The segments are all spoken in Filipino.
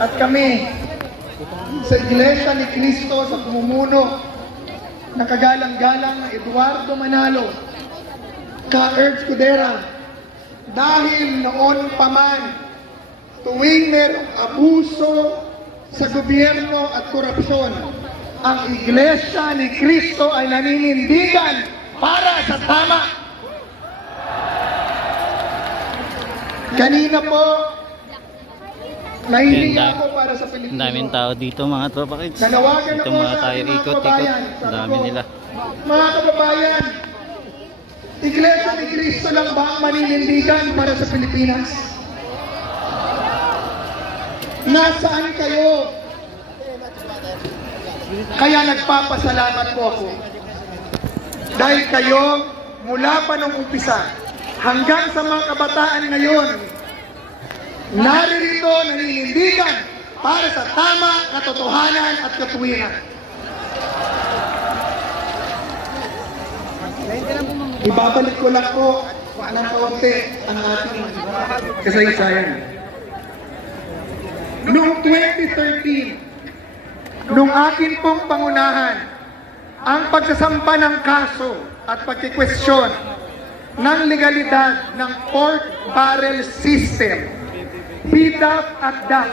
At kami, sa Iglesia ni Cristo sa pamumuno na kagalang-galang na Eduardo Manalo, ka-Erz Cudera, dahil noon pa man, tuwing merong abuso sa gobyerno at korupsyon, ang Iglesia ni Cristo ay naninindigan para sa tama. Kanina po, nahihingi ako para sa Pilipinas. Daming tao dito mga tropa kids. Nanawagan Ito ako mga sa tayo ating mga ikot-ikot. kababayan. Dami nila. Mga kababayan, Iglesia ni Cristo lang ba ang maninindigan para sa Pilipinas? Nasaan kayo? Kaya nagpapasalamat po ako. Dahil kayo, mula pa nung umpisa, hanggang sa mga kabataan ngayon, naririto naninindigan para sa tama, katotohanan at katuwiran. Ibabalik ko lang po ng kaunti ang ating kasaysayan. Noong 2013, noong akin pong pangunahan, ang pagsasampa ng kaso at pagkikwestiyon ng legalidad ng pork barrel system, PDAP at DAP,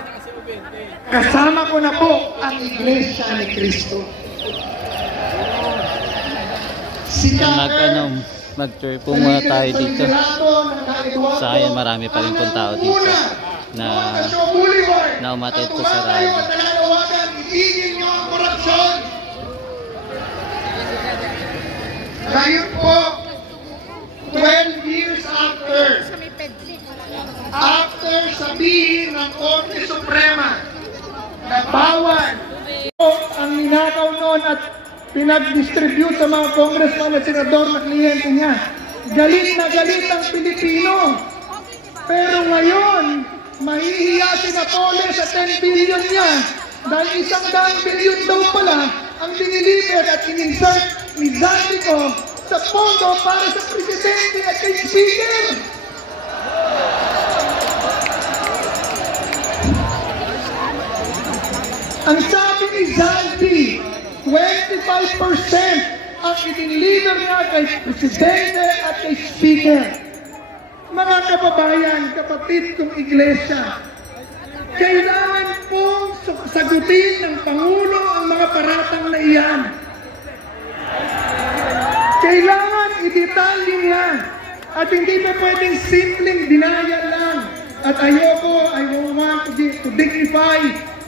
kasama ko na po ang Iglesia ni Cristo. Mag-tour po muna tayo dito. Sayang marami pa rin pong tao dito na umatid po sa rally. Ngayon po, 12 years after sabihin ng Korte Suprema na bawal ang ninakaw noon at pinag-distribute sa mga congressman at senador na kliyente niya. Galit na galit ang Pilipino. Pero ngayon, mahihiya si Napoles sa 10 billion niya dahil 100 billion daw pala ang diniliver at in-insert ni Zaldico sa pondo para sa presidente at kay Speaker. Ang sabi ni Zaldi, 25% ang i-deliver niya kay Presidente at kay Speaker. Mga kababayan, kapatid kong Iglesia, kailangan pong sagutin ng Pangulo ang mga paratang na iyan. Kailangan i-detalye niya at hindi pa pwedeng simpleng dinaya lang. At ayoko, I don't want to dignify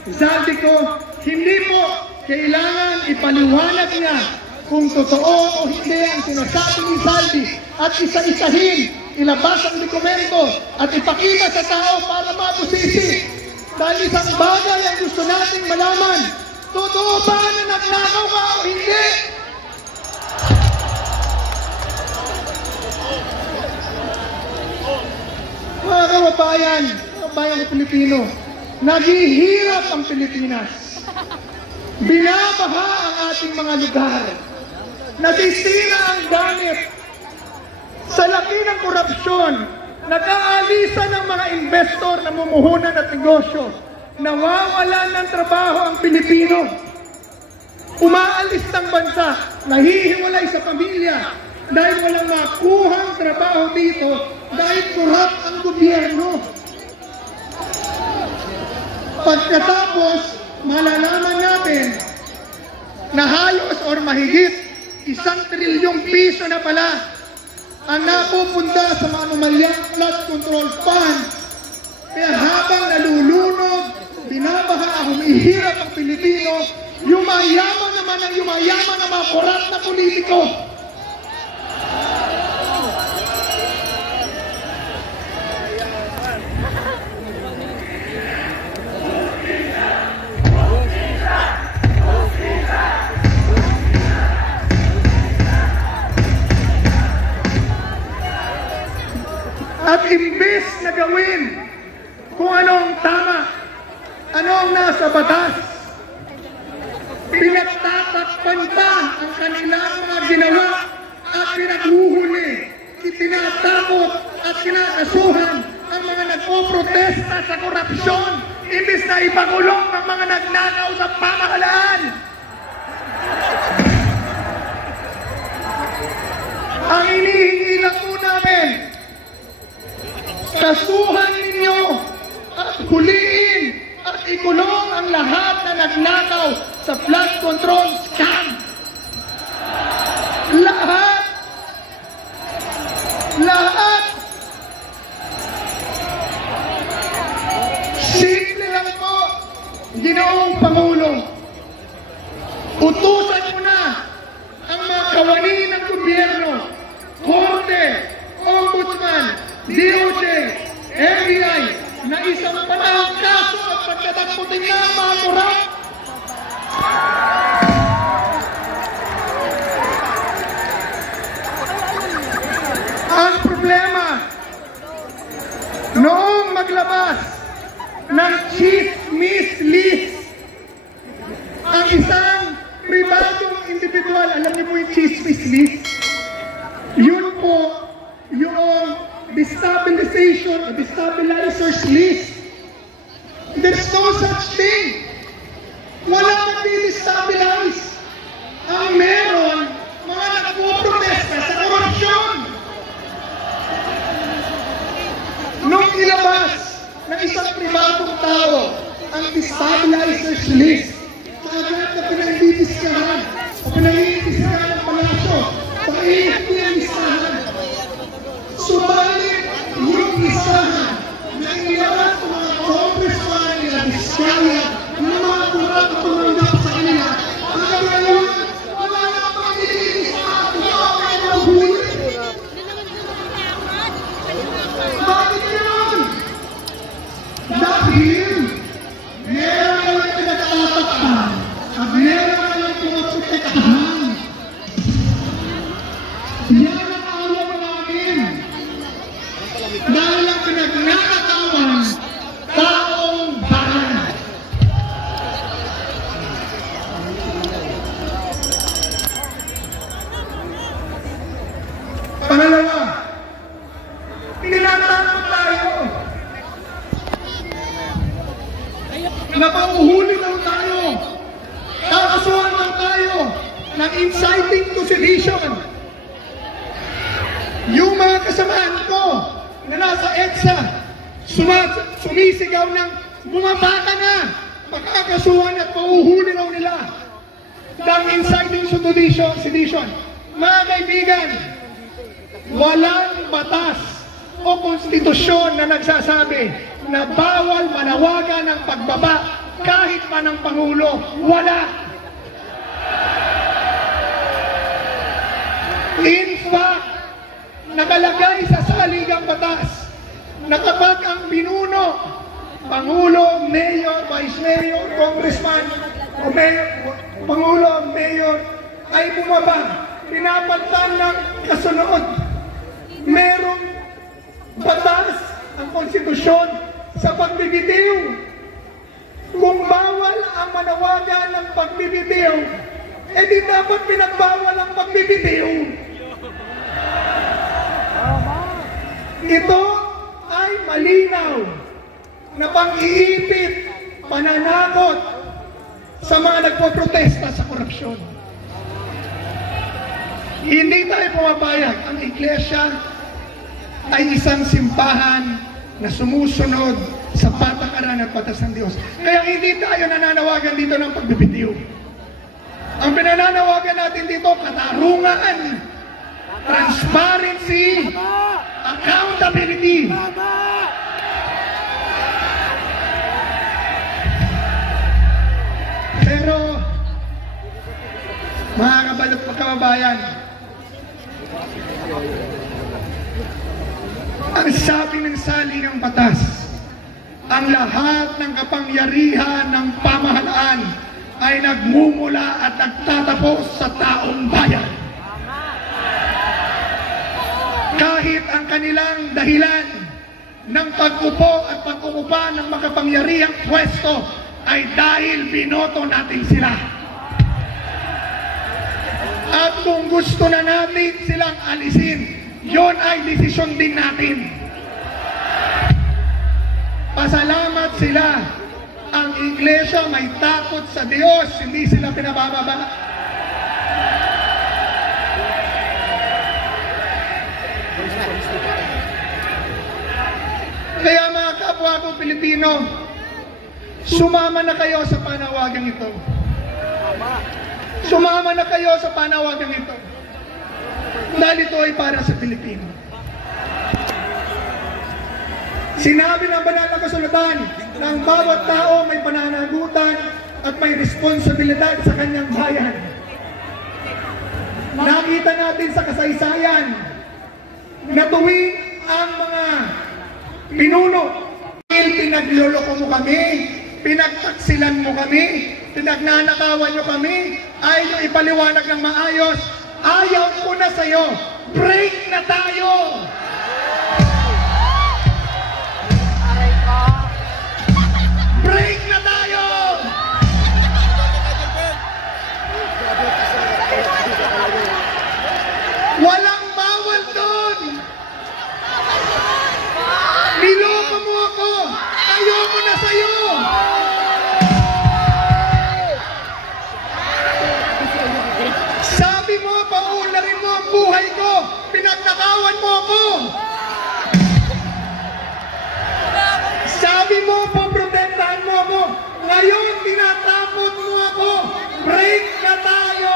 Zaldico. Hindi po. Kailangan ipaliwanag niya kung totoo o hindi ang sinasabi ni Zaldi at isa-isahin, ilabas ang dokumento at ipakita sa tao para mabusisi. Dahil isang bagay ang gusto nating malaman, totoo ba na nagnakaw ka o hindi? Mga kababayan ng Pilipino, naghihirap ang Pilipinas. Binabaha ang ating mga lugar. Nasisira ang gamit. Sa laki ng korupsyon, nag-aalisa ng mga investor na mumuhunan at negosyo. Nawawalan ng trabaho ang Pilipino. Umaalis ng bansa, nahihiwalay sa pamilya dahil walang makuhang trabaho dito dahil kurap ang gobyerno. Pagkatapos, malalaman natin na halos or mahigit 1 trilyong piso na pala ang napupunta sa mga anomalyang flood control fund. Kaya habang nalulunod, binabaha, humihirap ang Pilipino, yumayaman naman ang mga korap na politiko. At imbes na gawin kung ano ang tama, ano ang nasa batas, pinagtatakpan pa ang kanilang mga ginawa at pinaghuhuli, itinatakot at kinakasuhan ang mga nagpo-protesta sa korupsyon. Imbes na ipakulong ang mga nagnakaw sa pamahalaan. Ang hinihingi lang po namin, kasuhan ninyo at huliin at ikulong ang lahat na nagnakaw sa flood control scam. Lahat! Lahat! Simple lang po, Ginoong Pangulo. Utusan mo na ang mga kawani ng gobyerno, Korte, Ombudsman, DOJ, FBI, na isang panahang kaso at pagkatakutin na ang mga korap. Ang problema, noong maglabas ng chismis list ang isang pribadong individual, alam niyo po yung chismis list? Yun po yung destabilizers list. There's no such thing. Wala mag-destabilize. Ang meron, mga nagpo-protesta sa korupsyon. Nung ilabas ng isang pribadong tao ang destabilizers list, agad na pinag-didiskahan o pinag-didiskahan ng palasyo sa AFP ang listahan. Subalit yung listahan na inilabas ng mga congressman nila Vizcaya na mga kurang na tumanggap sa kanila, hanggang ngayon, wala na pang nililistahan kung ako ay nabuhuli. Bakit yun? Dahil meron kayong pinagtatakpan at meron kayong pinaprotektahan. Yan ang ayaw namin. Dahil ang pinagnakatawan, taong bayan. Pangalawa, tinatanong tayo. Napanguhuli daw tayo. Kakasuhan daw tayo ng inciting to sedition. Yung mga kasamaan ko na nasa EDSA, sumisigaw ng bumaba ka na, makakasuhan at pauhuli raw nila ng inciting to sedition. Mga kaibigan, walang batas o konstitusyon na nagsasabi na bawal manawagan ng pagbaba kahit pa ng Pangulo. Wala. In fact, nakalagay sa saligang batas na kapag ang binuno, Pangulo, Mayor, Vice Mayor, Congressman, o Mayor, Pangulo, Mayor, ay bumaba, pinapalitan ng kasunod. Merong batas ang konstitusyon sa pagbibitiw. Kung bawal ang manawagan ng pagbibitiw, di dapat pinagbawal ang pagbibitiw. Ito ay malinaw na pang-iipit, pananakot sa mga nagpoprotesta sa korupsyon. Hindi tayo pumapayag. Ang Iglesia ay isang simbahan na sumusunod sa patakaran at batas ng Diyos. Kaya hindi tayo nananawagan dito ng pagbibitiw. Ang pinananawagan natin dito, katarungan, transparency, accountability. Pero, mga kababayan, ang sabi ng saligang batas, ang lahat ng kapangyarihan ng pamahalaan ay nagmumula at nagtatapos sa taong bayan. Kahit ang kanilang dahilan ng pag-upo at pag-ukupa ng makapangyarihang pwesto ay dahil binoto natin sila. At kung gusto na natin silang alisin, yon ay desisyon din natin. Pasalamat sila ang iglesia may takot sa Diyos, hindi sila pinabababa. Kaya mga kapwa ko Pilipino, sumama na kayo sa panawagang ito. Sumama na kayo sa panawagang ito. Dahil ito ay para sa Pilipino. Sinabi ng banal na kasulatan na ang bawat tao may pananagutan at may responsibilidad sa kanyang bayan. Nakita natin sa kasaysayan na tuwing ang mga pinuno, pinagloloko mo kami, pinagtaksilan mo kami, pinagnanakawan nyo kami, ay nyo ipaliwanag ng maayos, ayaw ko na sa'yo, break na tayo! Break na tayo! Walang bawal doon! Niloko mo ako! Ayoko na sa'yo! Sabi mo, paularin mo ang buhay ko! Pinagnakawan mo ako! Sabi mo, poprotektahan mo ako! Ngayon, tinatakot mo ako! Break na tayo!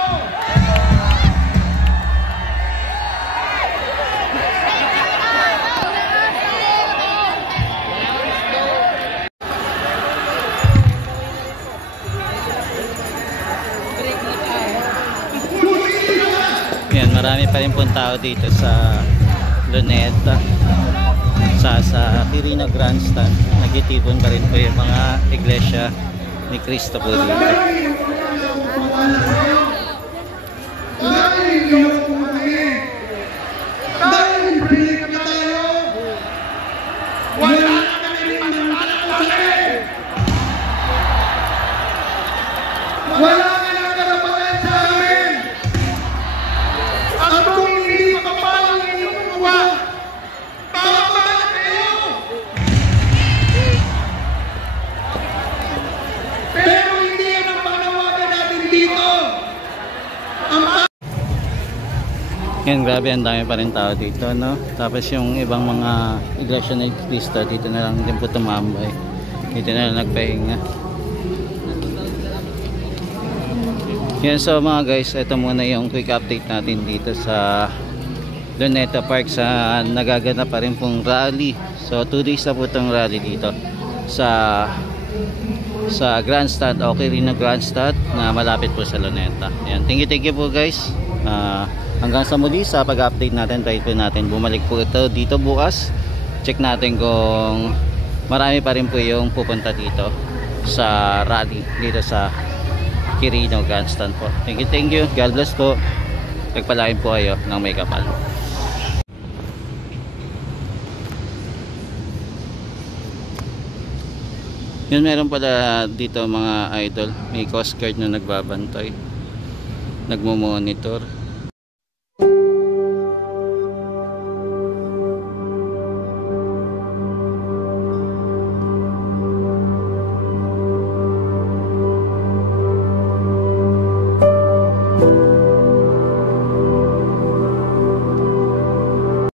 Yan, marami pa rin pong tao dito sa Luneta, sa Quirino Grandstand. Nagtitipon pa rin po yung mga iglesia ni Cristo po dito. Wala ka ng karapatan sa amin! At kung hindi makapalang inyong gawa, bababa na kayo! Pero hindi yan ang panawagan natin dito! Yan, grabe, ang dami pa rin tao dito, no? Tapos yung ibang mga iglesia ni Cristo, dito na lang din po tumambay. Dito na lang nagpahinga. Yan, so mga guys, ito muna yung quick update natin dito sa Luneta Park, sa nagaganap pa rin pong rally. So 2 days na po itong rally dito sa Grandstand o Quirino Grandstand na malapit po sa Luneta. Yan, thank you po guys. Hanggang sa muli sa pag-update natin, try po natin bumalik po ito dito bukas. Check natin kung marami pa rin po yung pupunta dito sa rally dito sa Quirino Grandstand po. Thank you. God bless po. Pagpalain po kayo ng may kapal. Yun, meron pala dito mga idol. May Coast Guard na nagbabantay, nagmo-monitor.